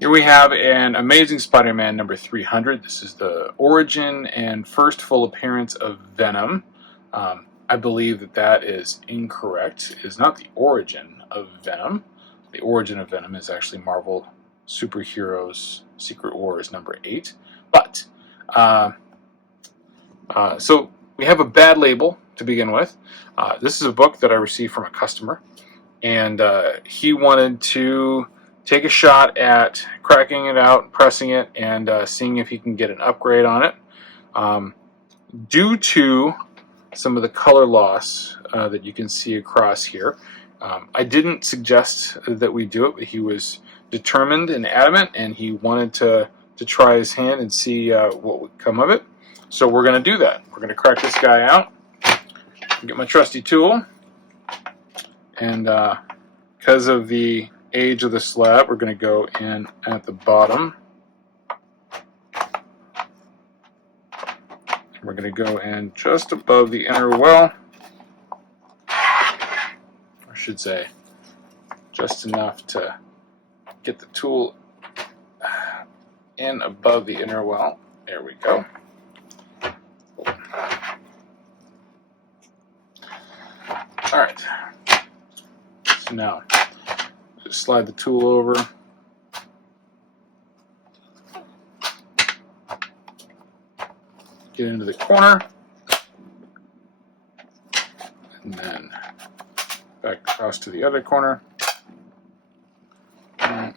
Here we have an Amazing Spider-Man number 300. This is the origin and first full appearance of Venom. I believe that is incorrect. It is not the origin of Venom. The origin of Venom is actually Marvel Superheroes Secret Wars number 8. But, so we have a bad label to begin with. This is a book that I received from a customer, and he wanted to take a shot at cracking it out, pressing it, and seeing if he can get an upgrade on it. Due to some of the color loss that you can see across here, I didn't suggest that we do it, but he was determined and adamant, and he wanted to try his hand and see what would come of it. So we're going to do that. We're going to crack this guy out, get my trusty tool, and because of the age of the slab, we're going to go in at the bottom. We're going to go in just above the inner well. I should say just enough to get the tool in above the inner well. There we go. Alright, so now just slide the tool over. Get into the corner. And then back across to the other corner. And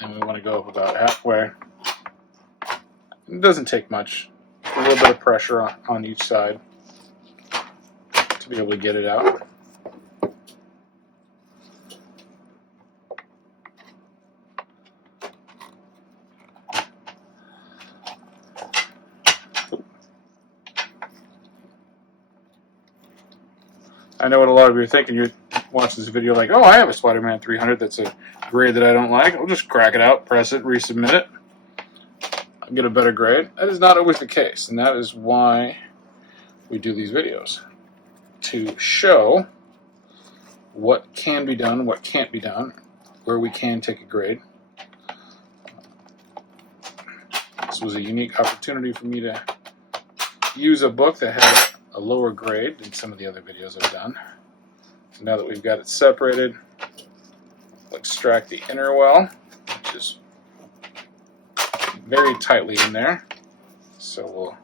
we want to go up about halfway. It doesn't take much. A little bit of pressure on each side to be able to get it out. I know what a lot of you are thinking. You're watching this video like, oh, I have a Spider-Man 300 that's a grade that I don't like. I'll just crack it out, press it, resubmit it. I'll get a better grade. That is not always the case, and that is why we do these videos, to show what can be done, what can't be done, where we can take a grade. This was a unique opportunity for me to use a book that had a lower grade than some of the other videos I've done. So now that we've got it separated, we'll extract the inner well, which is very tightly in there. So we'll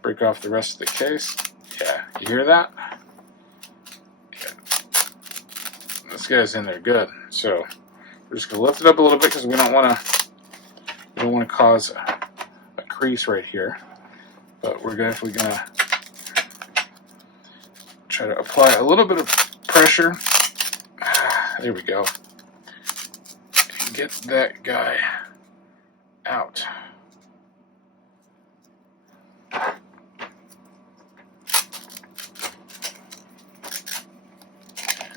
break off the rest of the case. Yeah, you hear that? Yeah. This guy's in there good. So we're just gonna lift it up a little bit because we don't want to cause a crease right here. But we're definitely gonna try to apply a little bit of pressure. There we go. And get that guy out.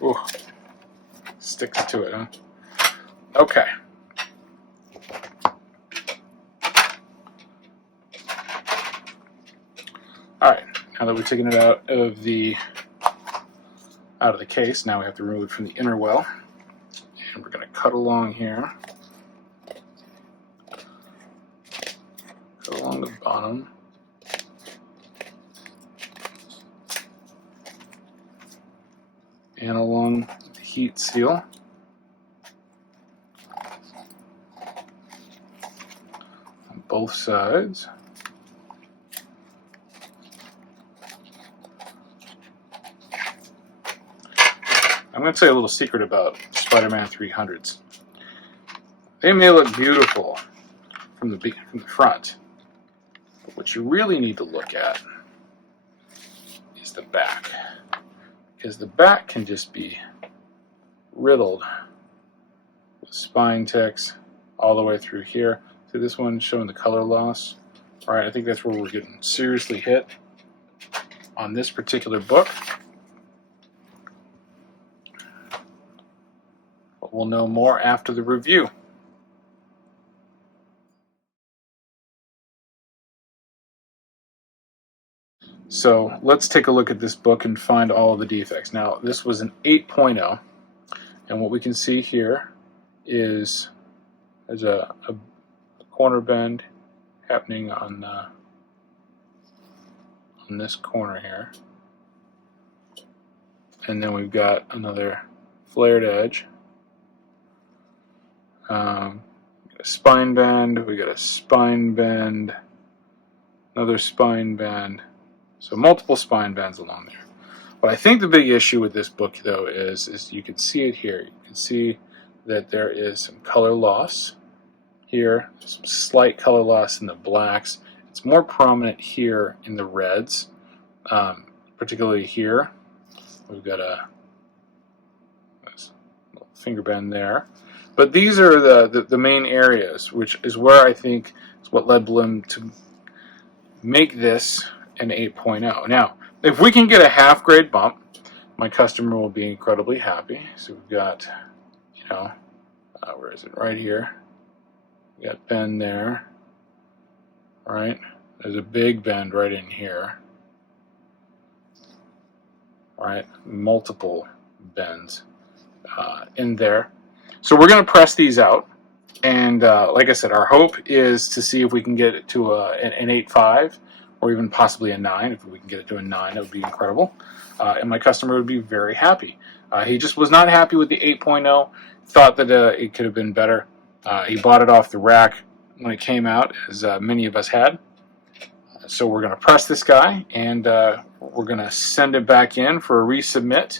Ooh, sticks to it, huh? Okay. All right. Now that we've taken it out of the case, now we have to remove it from the inner well, and we're going to cut along here. Cut along the bottom. And along the heat seal. On both sides. I'm going to tell you a little secret about Spider-Man 300s. They may look beautiful from the front, but what you really need to look at is the back. Because the back can just be riddled with spine ticks all the way through here. See this one showing the color loss? All right, I think that's where we're getting seriously hit on this particular book. But we'll know more after the review. So let's take a look at this book and find all of the defects. Now, this was an 8.0, and what we can see here is There's a corner bend happening on this corner here. And then we've got another flared edge. A spine bend, we got a spine bend, another spine bend. So multiple spine bends along there. But I think the big issue with this book, though, is you can see it here. You can see that there is some color loss here, some slight color loss in the blacks. It's more prominent here in the reds, particularly here. We've got a little finger bend there. But these are the main areas, which is where I think is what led Blim to make this an 8.0. Now, if we can get a half grade bump, my customer will be incredibly happy. So we've got, where is it? Right here. We got bend there. Right? There's a big bend right in here. Right? Multiple bends in there. So we're going to press these out, and like I said, our hope is to see if we can get it to an 8.5 or even possibly a 9. If we can get it to a 9, that would be incredible, and my customer would be very happy. He just was not happy with the 8.0, thought that it could have been better. He bought it off the rack when it came out, as many of us had. So we're going to press this guy, and we're going to send it back in for a resubmit,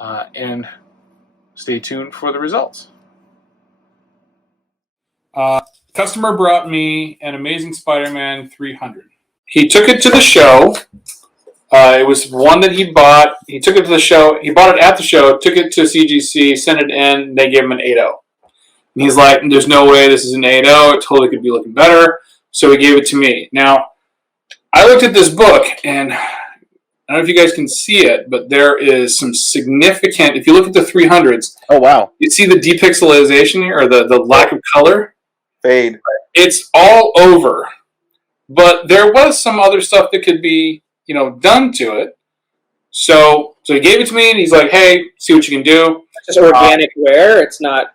and stay tuned for the results. Customer brought me an Amazing Spider-Man 300. He took it to the show. It was one that he bought. He took it to the show. He bought it at the show, took it to CGC, sent it in. They gave him an 8.0. And he's like, there's no way this is an 8.0. It totally could be looking better. So he gave it to me. Now, I looked at this book, and I don't know if you guys can see it, but there is some significant, if you look at the 300s, oh wow, you see the depixelization here, or the lack of color? Fade. It's all over. But there was some other stuff that could be, done to it. So he gave it to me, and he's like, hey, see what you can do. It's just organic wear? It's not...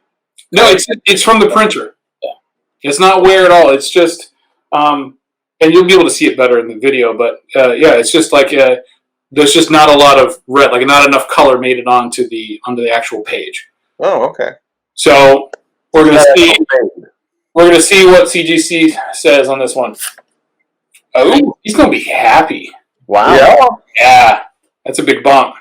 No, it's from the printer. Yeah. It's not wear at all. It's just, and you'll be able to see it better in the video, but it's just like there's just not a lot of red, like not enough color made it onto the actual page. Oh, okay. So we're gonna see what CGC says on this one. Oh, he's gonna be happy. Wow. Yeah, that's a big bump.